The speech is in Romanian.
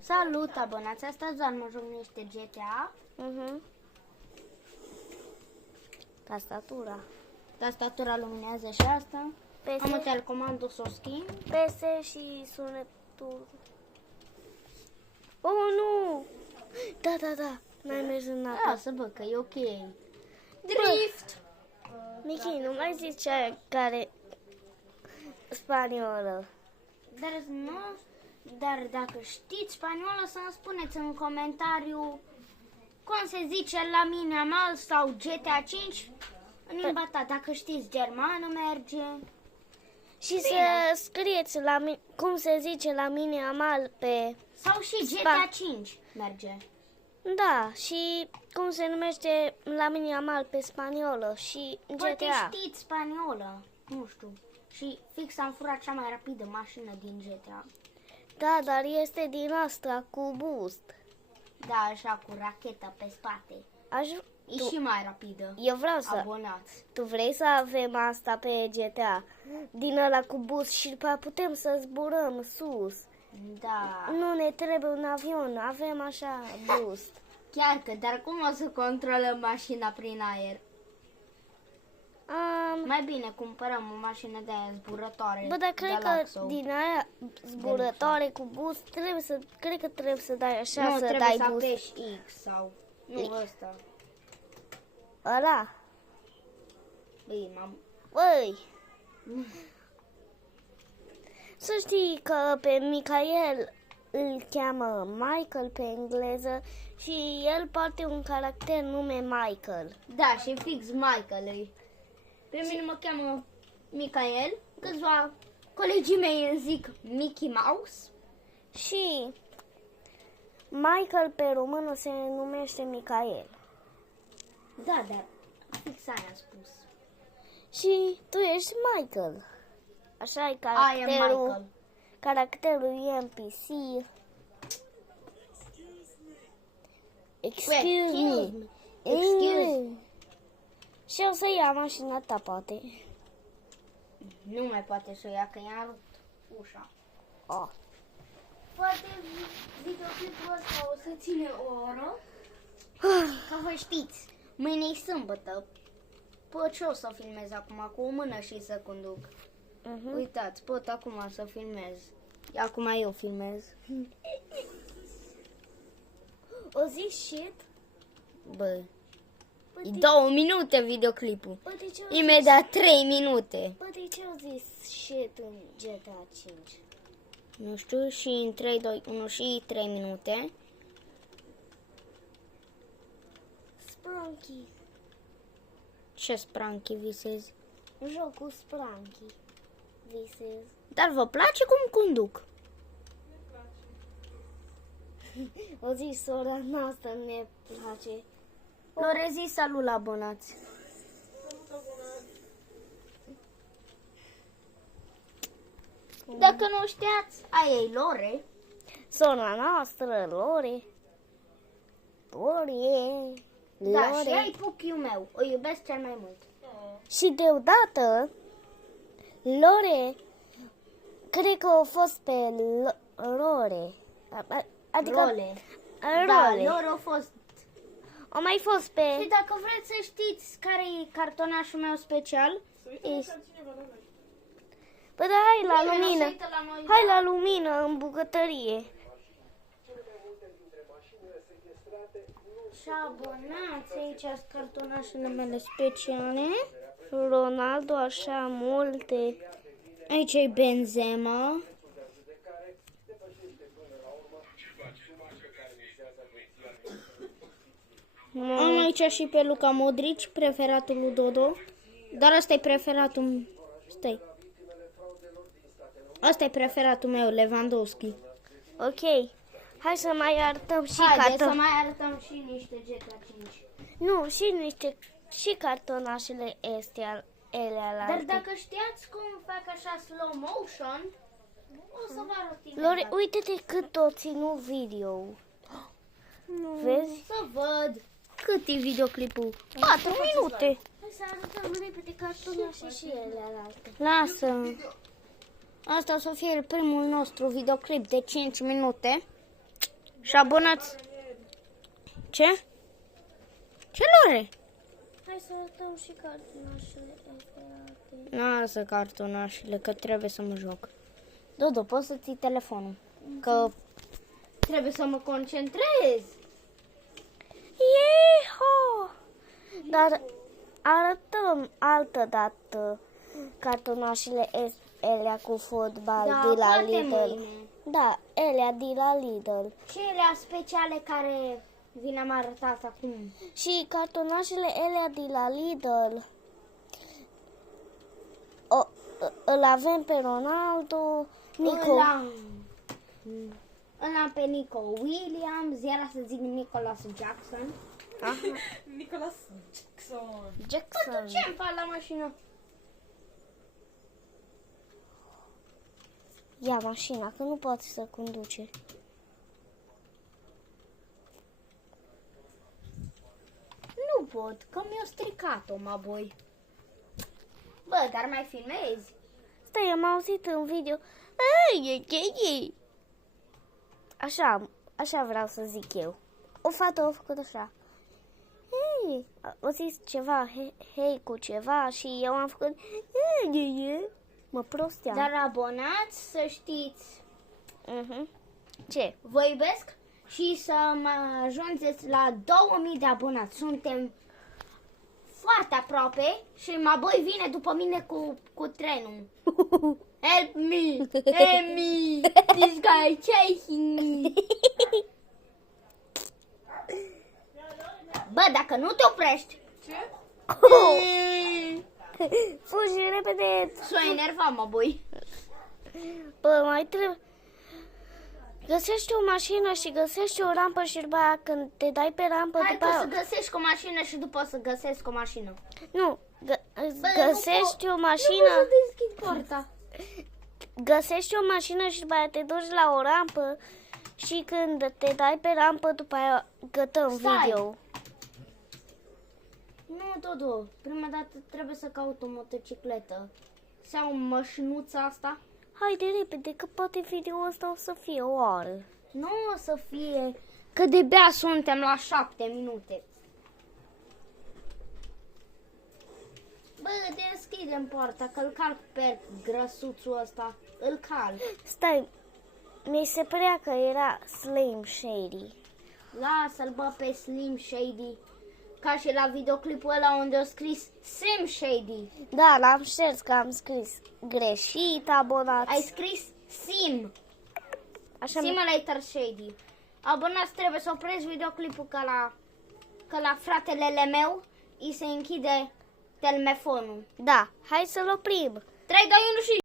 Salut, abonați! Astăzi doar mă joc niște GTA. Tastatura. Tastatura luminează și asta. Am un telecomandul să o schimb. PS și sunetul. Oh, nu! Da. N-ai mers în apă. Lasă, bă, că e ok. Drift! Michi, nu mai zici aia care spaniolă. Dar dacă știți spaniolă, să-mi spuneți în comentariu cum se zice la mine amal sau GTA 5 în limba ta. Dacă știți germană, merge. Și Bine. să scrieți la cum se zice la mine amal pe... Sau și GTA 5 merge. Da, și cum se numește la mine amal pe spaniolă și Poate GTA. știți spaniolă, nu știu. Și fix am furat cea mai rapidă mașină din GTA. Da, dar este din asta cu boost. Da, așa, cu rachetă pe spate. E și mai rapidă. Eu vreau să... Abonați. Tu vrei să avem asta pe GTA? Din ăla cu boost și după aia putem să zburăm sus. Da. Nu ne trebuie un avion, avem așa boost. Chiar că, dar cum o să controlăm mașina prin aer? Mai bine cumpărăm o mașină de aia zburătoare. Bă, dar cred că din aia zburătoare cu boost cred că trebuie să dai așa, nu, să trebuie dai să boost. apeși X sau... Nu, ăsta. Ăla. Băi. Să știi că pe Michael îl cheamă Michael pe engleză și el poate un caracter nume Michael. Da, și fix Michael îi. Pe mine mă cheamă Michael, câțiva colegii mei îmi zic Mickey Mouse. Și Michael pe română se numește Michael. Da, dar fix aia am spus. Și tu ești Michael. Așa e Michael. Caracterul NPC. Excuse me. Excuse. Și o să ia mașina ta, poate. Nu mai poate să o ia, că i-a rupt ușa. Oh. Poate videoclipul ăsta o să ține o oră. Ca vă știți, mâine e sâmbătă. Pot și eu să filmez acum cu o mână și să conduc. Uitați, pot acum să filmez. Acum eu filmez. O zi shit? Bă, e 2 minute videoclipul. Bă, de ce Imediat 3 minute. Bă, de ce au zis shit în GTA 5? Nu știu, și în 3, 2, 1 și 3 minute. Spranky. Ce spranchi visezi? Jocul Spranky. Visez. Dar vă place cum conduc? O zi sora noastră ne place. Lorezi, salut la abonați. Dacă nu știați, aia e Lore. Sora noastră, Lore. Lore. Da, Lore. și ea e puchiul meu. O iubesc cel mai mult. Și deodată, Lore, cred că a fost pe Lore. Adică, Role. Role. Da, Lore a fost. A mai fost pe... Și dacă vreți să știți care e cartonașul meu special, Bă, da, hai la Nimeni nu se lumină. uită la noi, Hai da? la lumină în bucătărie. Și abonați, aici sunt cartonașele mele speciale. Ronaldo, așa multe. Aici e Benzema. Am aici și pe Luka Modric, preferatul lui Dodo. Dar ăsta e preferatul... Stai. Ăsta e preferatul meu, Lewandowski. Ok. Hai să mai arătăm și Haide să mai arătăm și niște GTA 5. Nu, și cartonașele astea, ele alte. Dar dacă știați cum fac așa slow motion, o să vă arăt Lore, imediat. uite-te cât o ținut video. Nu, Vezi? să văd. Cât e videoclipul? 4 minute. Hai să arătăm repede cartonașe și ele alte. Lasă. Asta o să fie primul nostru videoclip de 5 minute. Și abonați. Ce? Ce lore? Hai să arătăm și cartonașele astea. Lasă cartonașele, că trebuie să mă joc. Dodo, poți să ții telefonul? Că trebuie să mă concentrez. Yeho! Dar arătăm altă dată cartonașele elea cu fotbal de la poate Lidl. mâine. Da, elea de la Lidl. Și elea speciale care vi le-am arătat acum. Și cartonașele elea de la Lidl. Îl avem pe Ronaldo, Nico. Îl-am pe Nico Williams, era să zic Nicholas Jackson. Nicolas Jackson. Jackson. Ce îmi fac la mașină? Ia mașina, că nu poate să conduce. Nu pot, că mi-a stricat-o, maboi. Bă, dar mai filmezi? Stai, am auzit în video. Așa vreau să zic eu. O fată a făcut așa. Hei, o zis ceva, hei cu ceva și eu am făcut mă prostea. Dar abonați, să știți, Ce? vă iubesc și să mă ajungeți la 2000 de abonați. Suntem foarte aproape și maboi vine după mine cu trenul. Help me! Help me! This guy is chasing me! Bă, dacă nu te oprești, Ce? Fugi repede. s-o enerva, maboi. Bă, mai trebuie. Găsești o mașină și găsești o rampă și după aia când te dai pe rampă, Hai după că aia... să găsești o mașină și după să găsesc o mașină. Nu, găsești o Nu mașină, pot să deschid poarta. găsești o mașină și după aia te duci la o rampă și când te dai pe rampă, după aia gătăm Stai. video. Nu, Dodo, prima dată trebuie să caut o motocicletă. Sau mașinuța asta. Haide repede, că poate video ăsta o să fie o oră. Nu o să fie, că de-abia suntem la 7 minute. Bă, deschidem poarta, că îl calc pe grăsuțul ăsta. Îl calc. Stai, mi se părea că era Slim Shady. Lasă-l, bă, pe Slim Shady. Ca și la videoclipul ăla unde a scris Slim Shady. Da, l-am șters că am scris greșit, abonați. Ai scris Sim. Așa Simulator Shady. Abonați, trebuie să oprești videoclipul că la fratele meu îi se închide telefonul. Da, hai să-l oprim. 3, 2, 1 și...